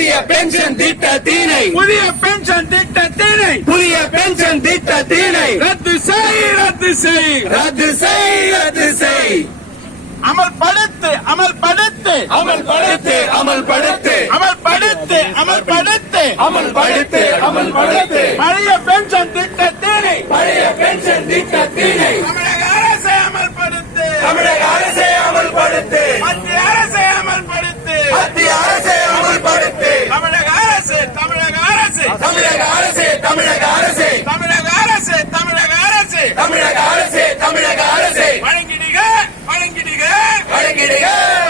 புதிய பென்ஷன் திட்டத்தினை புதிய பென்ஷன் திட்டத்தினை ரத்து செய் ரத்து செய் ரத்து செய் ரத்து செய் அமல்படுத்து அமல்படுத்து அமல்படுத்து அமல்படுத்து அமல்படுத்து அமல்படுத்து அமல்படுத்து அமல்படுத்து பழைய பென்ஷன் திட்டத்தினை தமிழக அரசை அமல்படுத்து தமிழக அரசை அமல்படுத்து மத்திய அரசை அமல்படுத்து மத்திய அரசை அமல்படுத்து தமிழக அரசு தமிழக அரசு தமிழக அரசு தமிழக அரசு தமிழக அரசு தமிழக அரசு தமிழக அரசு தமிழக அரசு வழங்கிடுக வழங்கிடுக வழங்கிடுக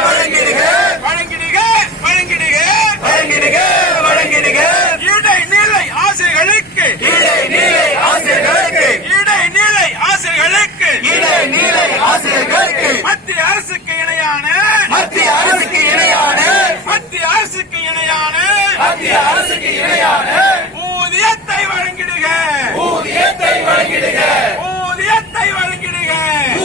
வழங்கிடுக வழங்கிடுக வழங்கிடுக வழங்கிடுக வழங்கிடுக இடைநிலை ஆசிரியர்களுக்கு இடைநிலை ஆசிரியர்களுக்கு இடைநிலை ஆசிரியர்களுக்கு இடைநிலை ஆசிரியர்களுக்கு மத்திய அரசுக்கு இணையான மத்திய அரசுக்கு இணையான மத்திய அரசுக்கு இணையான மத்திய அரசுக்கு இணையான ஊதியத்தை வழங்கிடுக ஊதியத்தை வழங்கிடுக ஊதியத்தை வழங்கிடுக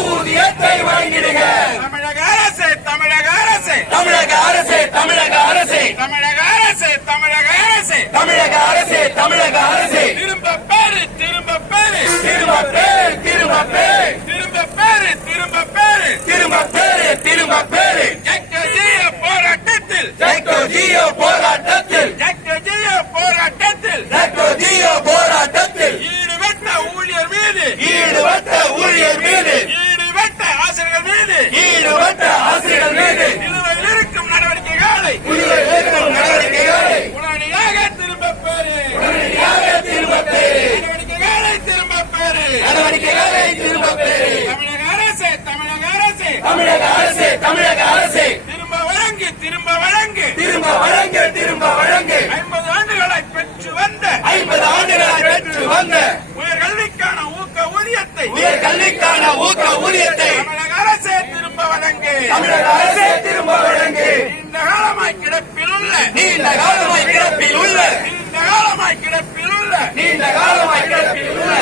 ஊதியத்தை வழங்கிடுக தமிழக அரசு தமிழக அரசு தமிழக அரசு தமிழக அரசு தமிழக அரசு தமிழக அரசு தமிழக அரசு தமிழக அரசு திரும்ப பேரு திரும்ப பேரு திரும்ப பேரு திரும்ப பேரு திரும்ப பேரு திரும்ப பேரு திரும்ப பேரு திரும்ப பேரு ஜக்கஜிய போராட்டத்தில் ஜெயக்கோஜியோ போராட்டத்தில் ஜக்கஜிய போராட்டத்தில் ஜெயக்கோஜியோ போராட்டத்தில் ஈடுபட்ட ஊழியர் மீது ஈடுபட்ட ஊழியர் மீது ஈடுபட்ட ஆசிரியர்கள் மீது ஈடுபட்ட ஆசிரியர்கள் மீது நிலுவையில் இருக்கும் நடவடிக்கைகளை புதிய நடவடிக்கைகளை உடனடியாக திரும்ப பேரு உடனடியாக திரும்ப பேரு நடவடிக்கைகளை திரும்ப பேரு நடவடிக்கைகளை திரும்ப பேரு தமிழக அரசு தமிழக அரசு தமிழக அரசு தமிழக அரசு திரும்ப வழங்கு திரும்ப வழங்கு திரும்ப வழங்கு திரும்ப வழங்கு 50 ஆண்டுகளை பெற்று வந்த 50 ஆண்டுகளை பெற்று வந்த உயர்கல்விக்கான ஊக்க ஊதியத்தை உயர் கல்விக்கான ஊக்க ஊதியத்தை தமிழக அரசே திரும்ப வழங்கு தமிழக அரசு திரும்ப வழங்கு நீண்ட காலமாய் கிடப்பில் உள்ள நீண்ட காலமாய் கிடப்பில் உள்ள நீண்ட காலமாய் கிடப்பில் உள்ள நீண்ட காலமாய் கிடப்பில் உள்ள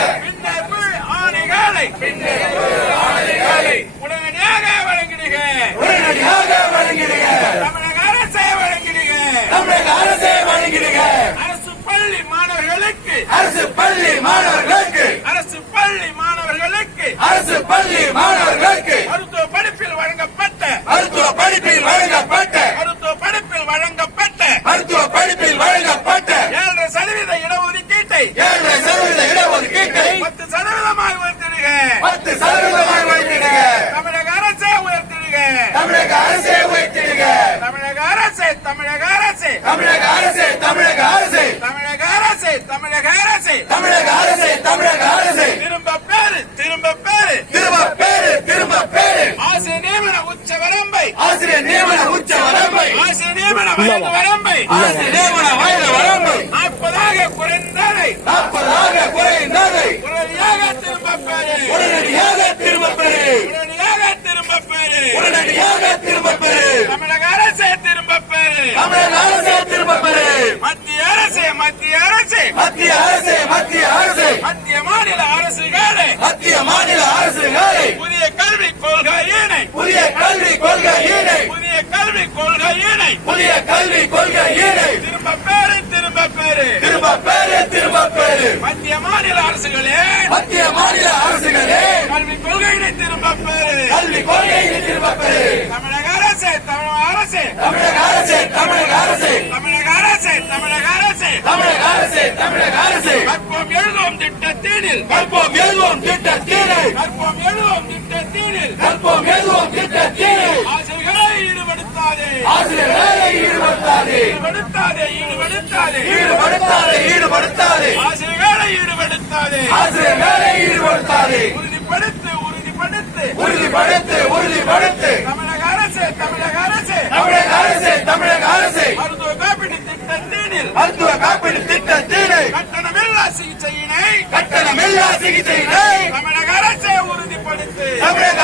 பின்னர்வு ஆணைகளை உடனடியாக வழங்கிடுக உடனடியாக வழங்கிடுக தமிழக அரசே வழங்கிடுக தமிழக அரசே வழங்கிடுக அரசு பள்ளி மாணவர்களுக்கு அரசு பள்ளி மாணவர்களுக்கு அரசு பள்ளி மாணவர்களுக்கு அரசு பள்ளி மாணவர்களுக்கு மருத்துவ படிப்பில் வழங்கப்பட்ட மருத்துவ படிப்பில் வழங்கப்பட்ட மருத்துவ படிப்பில் வழங்கப்பட்ட மருத்துவ படிப்பில் வழங்கப்பட்ட 7% இடஒதுக்கீட்டை 7% இடஒதுக்கீட்டை 10% உயர்த்திடுக 10% உயர்த்திடுக தமிழக அரசே உயர்த்திடுக தமிழக அரசே உயர்த்திடுக தமிழக அரசு தமிழக அரசு தமிழக அரசு தமிழக அரசு தமிழக அரசு தமிழக அரசு தமிழக அரசு தமிழக அரசு திரும்ப பேரு திரும்ப பேரு திரும்ப பேரு திரும்ப பேரு ஆசிரியர் நியமன உச்ச வரம்பை ஆசிரியர் நியமன உச்ச வரம்பை ஆசிரியர் நியமன வயது வரம்பை ஆசிரியர் நியமன வயது வரம்பை 40 குறைந்ததை 40 குறைந்ததை உடனடியாக திரும்ப பேரு உடனடியாக திரும்ப பெறு உடனடியாக திரும்ப பேரு உடனடியாக திரும்ப பெறு தமிழக அரசே திரும்ப பேரு தமிழக அரசே திரும்ப பெறு மத்திய அரசு மத்திய அரசு மத்திய அரசு மத்திய அரசு மத்திய மாநில அரசுகளை மத்திய மாநில அரசுகளை புதிய கல்விக் கொள்கையினை புதிய கல்வி கொள்கையினை புதிய கல்விக் கொள்கையினை புதிய கல்வி கொள்கையினை திரும்ப பேரு திரும்ப பேரு திரும்ப பெறு திரும்ப பெறு மத்திய மாநில அரசுகளே மத்திய மாநில அரசுகளே கல்விக் கொள்கையினை திரும்ப பேரு கல்வி கொள்கையை திரும்ப பெறு தமிழக அரசு தமிழக அரசு தமிழக அரசு தமிழக அரசு தமிழக அரசு தமிழக அரசு தமிழக அரசு தமிழக அரசு கற்போம் எழுதுவோம் திட்டத்தீனில் கற்போம் எழுதுவோம் திட்டத்தீனை கற்போம் எழுதுவோம் திட்டத்தீனில் கற்போம் எழுதுவோம் திட்டத்தீனை ஆசிரியர்களை ஈடுபடுத்தாதே ஆசிரியர்களை ஈடுபடுத்தாதே ஈடுபடுத்தாதே ஈடுபடுத்தாதே ஈடுபடுத்தாதே ஈடுபடுத்தாதே ஆசிரியர்களை ஈடுபடுத்தாதே ஆசிரியர்களை ஈடுபடுத்தாதே உறுதிப்படுத்து உறுதிப்படுத்து உறுதிப்படுத்து உறுதிப்படுத்து தமிழக அரசு தமிழக அரசு தமிழக அரசு தமிழக அரசு மருத்துவ காப்பீடு திட்டத்தீனில் மருத்துவ காப்பீடு திட்டத்தினை கட்டணமில்லா சிகிச்சையினை கட்டணமில்லா சிகிச்சையினை தமிழக அரசே உறுதிப்படுத்து தமிழக